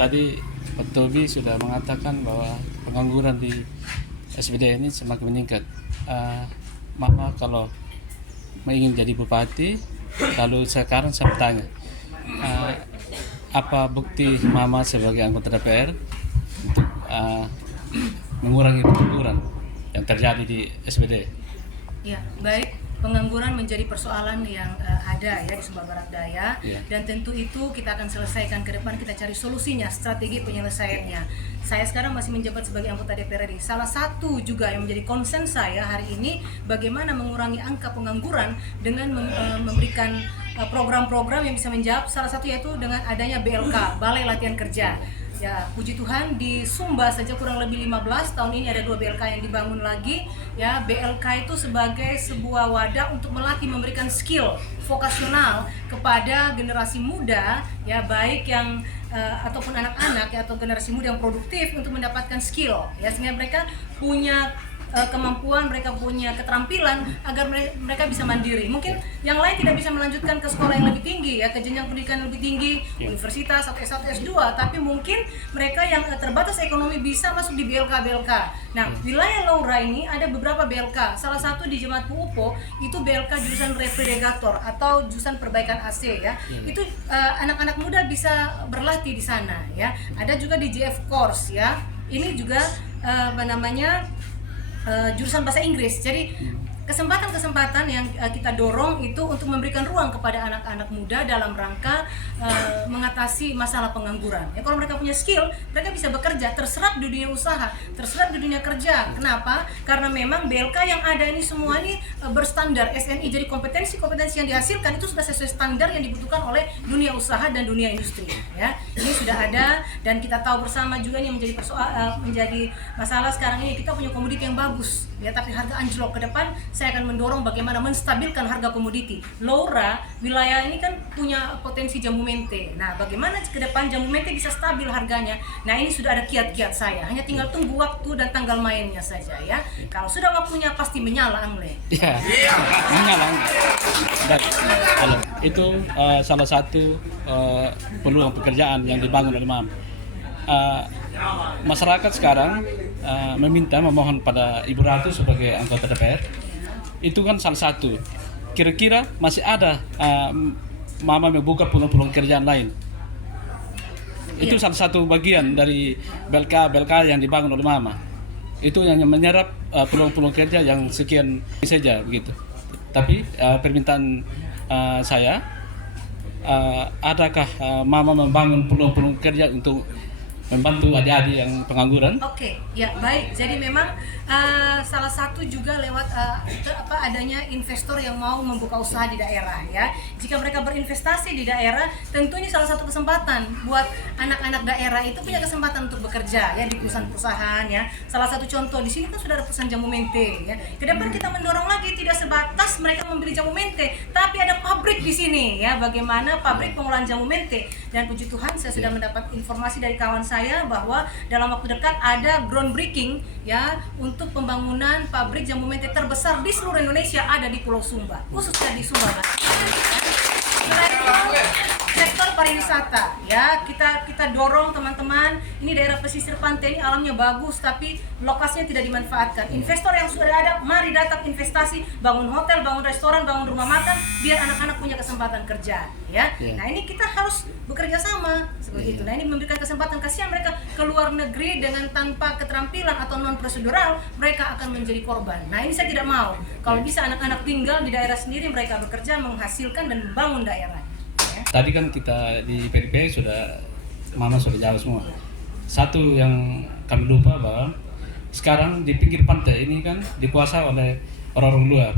tadi Pak Tobi sudah mengatakan bahwa pengangguran di SBD ini semakin meningkat. Mama kalau ingin jadi bupati, lalu sekarang saya bertanya, apa bukti Mama sebagai anggota DPR untuk mengurangi pengangguran yang terjadi di SBD? Ya, baik. Pengangguran menjadi persoalan yang ada ya di Sumba Barat Daya, dan tentu itu kita akan selesaikan ke depan. Kita cari solusinya, strategi penyelesaiannya. Saya sekarang masih menjabat sebagai anggota DPR RI. Salah satu juga yang menjadi concern saya hari ini, bagaimana mengurangi angka pengangguran dengan memberikan program-program yang bisa menjawab. Salah satu yaitu dengan adanya BLK, Balai Latihan Kerja. Ya, puji Tuhan di Sumba saja kurang lebih 15 tahun ini ada 2 BLK yang dibangun lagi. Ya, BLK itu sebagai sebuah wadah untuk melatih, memberikan skill vokasional kepada generasi muda, ya baik yang ataupun anak-anak ya, atau generasi muda yang produktif untuk mendapatkan skill, ya sehingga mereka punya kemampuan, mereka punya keterampilan agar mereka bisa mandiri. Mungkin yang lain tidak bisa melanjutkan ke sekolah yang lebih tinggi ya, ke jenjang pendidikan yang lebih tinggi, universitas atau S1, S2, tapi mungkin mereka yang terbatas ekonomi bisa masuk di BLK. Nah, wilayah Laura ini ada beberapa BLK. Salah satu di Jemaat Puupo itu BLK jurusan refrigerator atau jurusan perbaikan AC ya. Itu anak-anak muda bisa berlatih di sana ya. Ada juga di JF Course ya. Ini juga jurusan bahasa Inggris. Jadi kesempatan-kesempatan yang kita dorong itu untuk memberikan ruang kepada anak-anak muda dalam rangka mengatasi masalah pengangguran. Ya, kalau mereka punya skill, mereka bisa bekerja, terserap di dunia usaha, terserap di dunia kerja. Kenapa? Karena memang BLK yang ada ini semua ini berstandar SNI. Jadi kompetensi-kompetensi yang dihasilkan itu sudah sesuai standar yang dibutuhkan oleh dunia usaha dan dunia industri. Ya, ini sudah ada dan kita tahu bersama juga ini menjadi masalah sekarang ini, kita punya komoditi yang bagus. Ya, tapi harga anjlok. Ke depan saya akan mendorong bagaimana menstabilkan harga komoditi. Laura, wilayah ini kan punya potensi jamu mente. Nah, bagaimana ke depan jamu mente bisa stabil harganya? Nah, ini sudah ada kiat-kiat saya. Hanya tinggal tunggu waktu dan tanggal mainnya saja ya. Kalau sudah waktunya pasti menyala Angle. Ya, menyala. Dan itu salah satu peluang pekerjaan yang dibangun oleh MAM. Masyarakat sekarang memohon pada Ibu Ratu sebagai anggota DPR. Itu kan salah satu. Kira-kira masih ada Mama membuka peluang-peluang kerjaan lain. Itu salah satu bagian dari BLK yang dibangun oleh Mama. Itu yang menyerap peluang-peluang kerja yang sekian saja begitu. Tapi permintaan saya, adakah Mama membangun peluang-peluang kerja untuk membantu adik-adik yang pengangguran? Oke, ya baik. Jadi memang salah satu juga lewat adanya investor yang mau membuka usaha di daerah ya. Jika mereka berinvestasi di daerah, tentu ini salah satu kesempatan buat anak-anak daerah itu punya kesempatan untuk bekerja ya di perusahaan-perusahaan ya. Salah satu contoh di sini kan sudah ada perusahaan jamu mente ya. Kedepan kita mendorong lagi tidak sebatas mereka membeli jamu mente, tapi ada pabrik di sini ya. Bagaimana pabrik pengolahan jamu mente, dan puji Tuhan saya sudah mendapat informasi dari kawan saya bahwa dalam waktu dekat ada groundbreaking ya untuk pembangunan pabrik jamu mente terbesar di seluruh Indonesia ada di Pulau Sumba, khususnya di Sumba Barat. Sektor pariwisata ya, kita dorong teman-teman. Ini daerah pesisir pantai ini alamnya bagus tapi lokasinya tidak dimanfaatkan. Investor yang sudah ada, mari datang investasi, bangun hotel, bangun restoran, bangun rumah makan, biar anak-anak punya kesempatan kerja ya. Nah, ini kita harus bekerja sama seperti itu. Nah, ini memberikan kesempatan, kasihan mereka ke luar negeri dengan tanpa keterampilan atau non prosedural, mereka akan menjadi korban. Nah, ini saya tidak mau. Kalau bisa anak-anak tinggal di daerah sendiri, mereka bekerja, menghasilkan dan membangun daerah. Tadi kan kita di PDP Mama sudah jawab semua. Satu yang kami lupa bahwa sekarang di pinggir pantai ini kan dikuasai oleh orang-orang luar.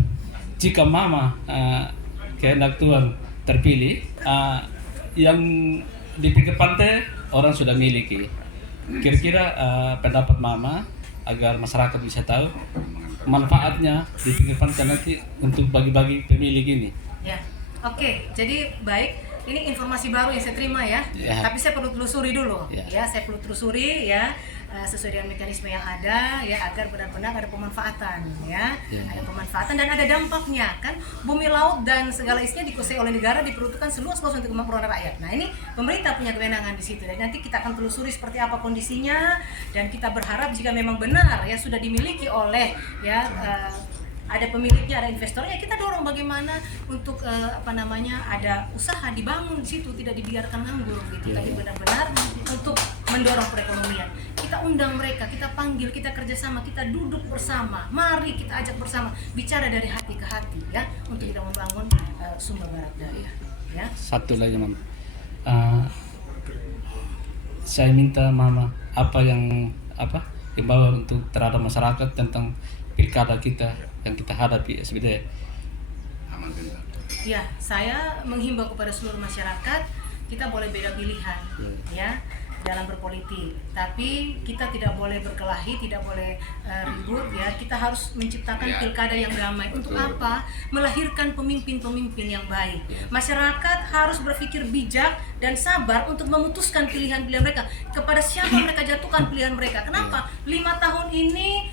Jika Mama kehendak Tuhan terpilih, yang di pinggir pantai orang sudah miliki. Kira-kira pendapat Mama agar masyarakat bisa tahu manfaatnya di pinggir pantai nanti untuk bagi-bagi pemilik ini. Ya, oke. Jadi baik. ini informasi baru yang saya terima ya. Tapi saya perlu telusuri dulu. Ya, saya perlu telusuri ya sesuai dengan mekanisme yang ada ya, agar benar-benar ada pemanfaatan ya. Ada pemanfaatan dan ada dampaknya kan. Bumi, laut dan segala isinya dikuasai oleh negara, diperuntukkan seluas-luas untuk kemakmuran rakyat. Nah, ini pemerintah punya kewenangan di situ. Dan nanti kita akan telusuri seperti apa kondisinya, dan kita berharap jika memang benar ya sudah dimiliki oleh ya ada pemiliknya, ada investornya, kita dorong bagaimana untuk ada usaha dibangun di situ, tidak dibiarkan nganggur gitu. Tapi benar-benar untuk mendorong perekonomian. Kita undang mereka, kita panggil, kita kerjasama, kita duduk bersama. Mari kita ajak bersama, bicara dari hati ke hati ya, untuk kita membangun Sumba Barat Daya. Ya. Satu lagi Mama, saya minta Mama yang bawa untuk terhadap masyarakat tentang pilkada kita yang kita hadapi SBD. Ya, saya menghimbau kepada seluruh masyarakat, kita boleh beda pilihan ya dalam berpolitik, tapi kita tidak boleh berkelahi, tidak boleh ribut ya. Kita harus menciptakan pilkada yang damai. Untuk apa? Melahirkan pemimpin-pemimpin yang baik. Masyarakat harus berpikir bijak dan sabar untuk memutuskan pilihan-pilihan mereka. Kepada siapa mereka jatuhkan pilihan mereka. Kenapa? 5 tahun ini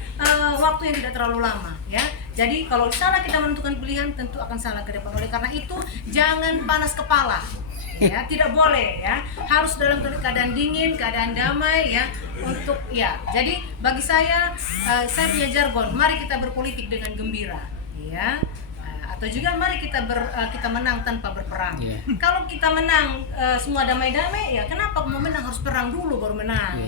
waktu yang tidak terlalu lama ya. Jadi kalau salah kita menentukan pilihan, tentu akan salah ke depan. Oleh karena itu, jangan panas kepala. Ya, tidak boleh ya, harus dalam keadaan dingin, keadaan damai ya, untuk ya. Jadi bagi saya punya jargon, mari kita berpolitik dengan gembira ya, atau juga mari kita menang tanpa berperang. Kalau kita menang semua damai-damai ya, kenapa mau menang harus perang dulu baru menang.